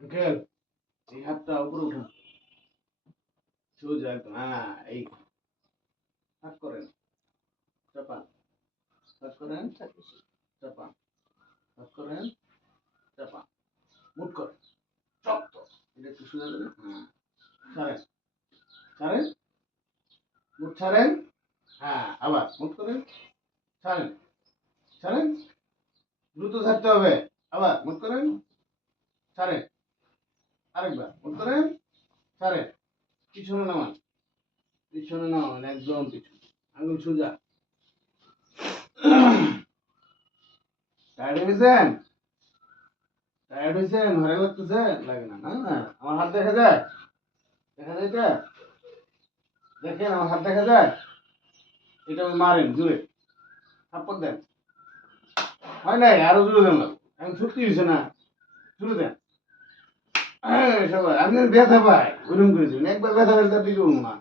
Uncle এই হাতটা উপরে উঠান, সোজা একদম, হ্যাঁ এই হাত করেন, চাপান, হাত করেন, চাপান, হাত করেন, চাপান, মুট করেন, শক্ত, এটা একটু সোজা করেন, হ্যাঁ ছাড়েন, ছাড়েন, মুট ছাড়েন, হ্যাঁ আবার মুট করেন, ছাড়েন, ছাড়েন, দ্রুত ছাড়তে হবে, আবার মুট করেন, ছাড়েন, আরেকবার মুট করেন, ছাড়েন, পিছনে নামান, পিছনে নামান, একদম পিছনে, আঙুল সোজা। টায়ার্ড হয়ে গেছেন? টায়ার্ড হয়েছেন? ভালো লাগতেছে? লাগে না না? আমার হাত দেখা যায়? দেখা যায় এটা? দেখেন আমার হাত দেখা যায়? এটা মারেন জোরে, থাপ্পড় দেন, হয় নাই, আরো জোরে দেন না, এখন সত্যি হয়েছে না, জোরে দেন। সবাই আমি ব্যথা পাই, ওরকম করে দিন, একবার ব্যথা পেলে তার দিকে না,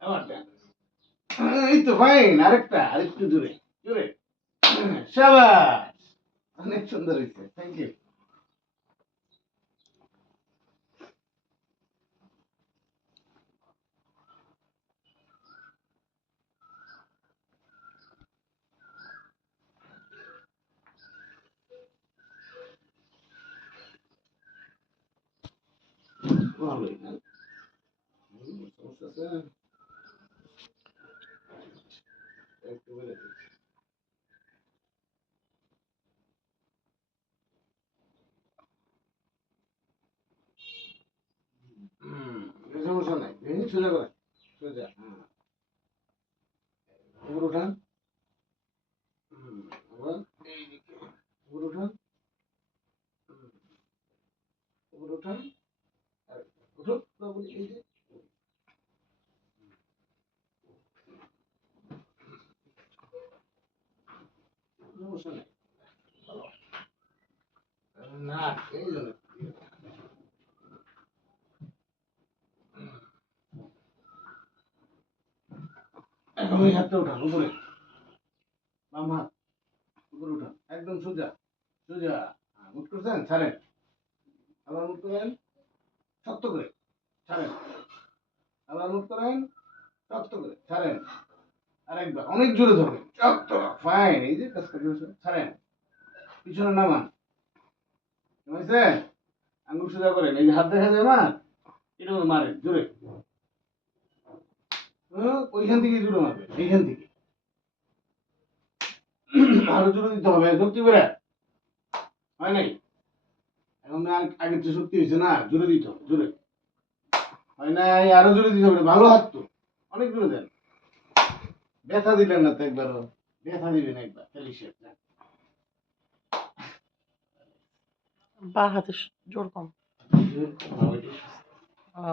আবার দেন, এই তো ফাইন, আরেকটা, আরেকটু জোরে, জোরে, সাবাস, অনেক সুন্দর হয়েছে, থ্যাংক ইউ। ভালোই না, সমস্যা আছে, একটু বেড়ে দিন। সমস্যা নাই, সোজা করেন, সোজা, হ্যাঁ, উপর উঠান, আবার এইদিকে, উপর উঠান, উপর উঠান, আর উঠুন, পুরোপুরি এই যে, সমস্যা নেই, ভালো। না, এই জন্য এখন ওই হাতটা উঠান উপরে, বাম হাত উপরে উঠান, একদম সোজা, সোজা, মুট করছেন, ছাড়েন, আবার মুট করেন, শক্ত করে, ছাড়েন, আবার মুট করেন, শক্ত করে, ছাড়েন, আরেকবার অনেক জোরে ধরবেন, শক্ত, ফাইন, এই যে কাজ করতে, ছাড়েন, পিছনে নামান, হয়েছে, আঙুল সোজা করেন, এই যে হাত দেখা যায় না, এটা মারেন জোরে, ওইখান থেকে জোরে মারবেন, এইখান থেকে আরো জোরে দিতে হবে, শক্তি করে, হয় নাই, এখন আগের চেয়ে শক্তি হয়েছে না, জোরে দিতে হবে, জোরে, হয় নাই, আরো জোরে দিতে হবে, ভালো হাত তো, অনেক জোরে দেন, ব্যথা দিলেন না তো একবারও, ব্যথা দিবেন একবার, তাহলে শেষ না। বা হাতে জোর কম। ও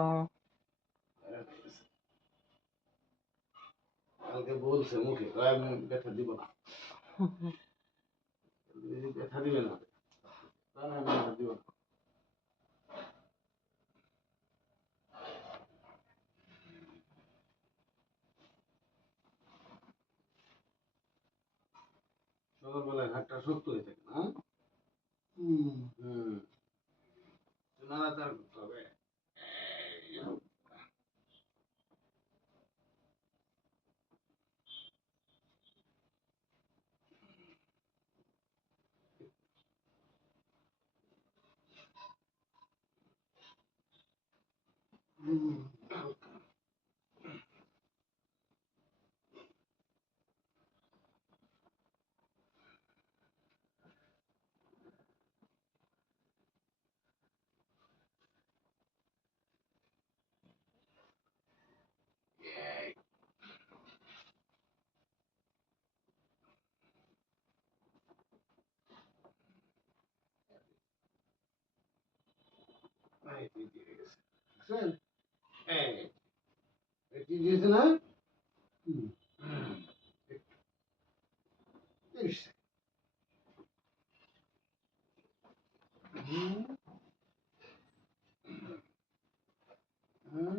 কালকে বলছে মুখে, আমি ব্যথা দিব না, ব্যথা দিবে না, আমি ব্যথা দিব না। সকালবেলায় হাতটা শক্ত হয়ে থাকে না, হুম, নাড়াচাড়া করতে হবে, বুঝছেন? কি দিয়েছে না, ইস, হুম, হুম,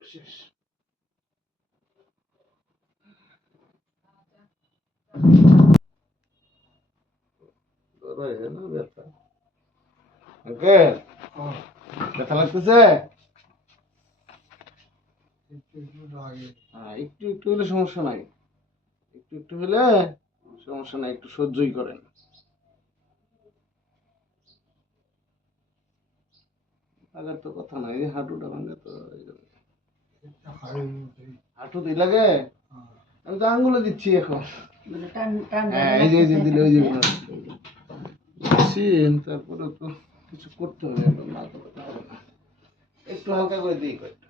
শেষ। হয়েছে না ব্যথা? ওকে, ব্যথা লাগতেছে? হ্যাঁ, একটু একটু হলে সমস্যা নাই, একটু একটু হলে সমস্যা নাই, একটু সহ্যই করেন। আগের তো কথা নাই, এই হাঁটুটা ভাঙে তো এই জন্য। হাঁটু দিয়ে লাগে? আমি তো আঙ্গুলে দিচ্ছি এখন। হ্যাঁ, এই যে দিলে ওই যে তারপরে তো কিছু করতে হবে, না করলে তো হবে না। একটু হালকা করে দিই কয়েকটা।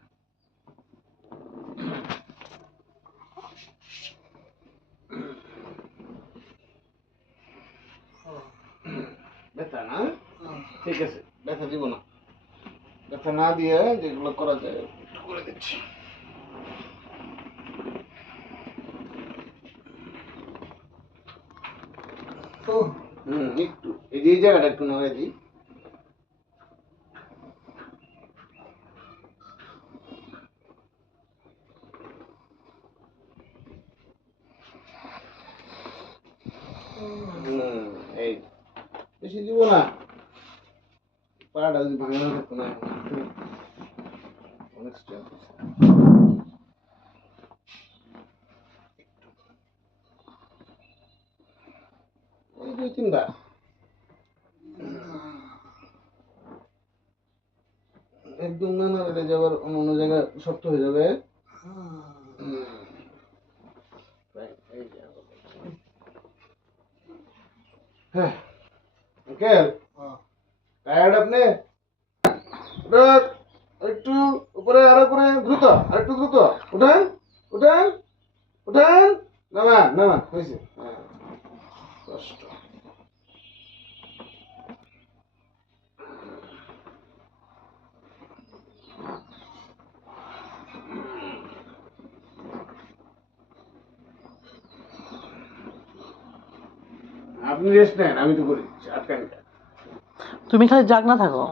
ব্যথা না? ঠিক আছে, ব্যথা দিব না। ব্যথা না দিয়ে যেগুলো করা যায় একটু করে দিচ্ছি। একটু এই যে এই জায়গাটা একটু নড়ে দিই। এই বেশি দিব না, পাটা যদি ভাঙা না থাকতো না অনেক স্ট্রেংথ আছে। ওই 2-3 বার। একদম না না এটা যাবার অন্য অন্য জায়গায় শক্ত হয়ে যাবে। হ্যাঁ, আঙ্কেল টায়ার্ড আপনি? উঠেন, একটু উপরে, আরো উপরে, দ্রুত, আরেকটু দ্রুত। উঠেন, উঠেন, উঠেন। নামা নামা হয়েছে। হ্যাঁ, কষ্ট। আপনি রেস্ট নেন, আমি তো করে দিচ্ছি আটকানিটা। তুমি খালি জাগনা থাকো।